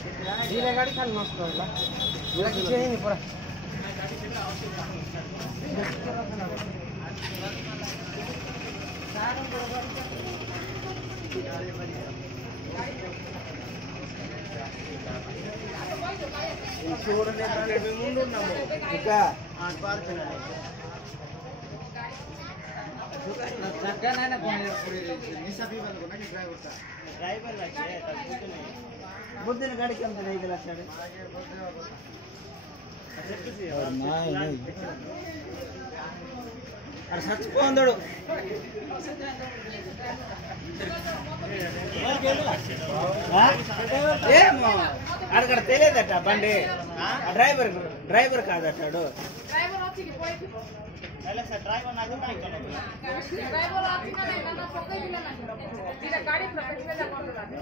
धीरे गाड़ी खाली मस्त होला मेरा किसी नहीं पड़ा చూడనే దాని ముందు ఉన్నాము ఇంకా సగ్గనైనా ड्राइवर बुद्धिन गाड़ी के अंदर नहीं गला साड़े नहीं नहीं अरे सच को अंदर हां ए मो అక్కడ తెలియదట బండి డ్రైవర్ కాదటాడు డ్రైవర్ వచ్చి పోయి ఎలా సార్ డ్రైవర్ నాకు కాయకల డ్రైవర్ వచ్చి నా పక్కకి నిలన ఇలా గాడి ప్రొఫెషనల్ గా కొడుతాడు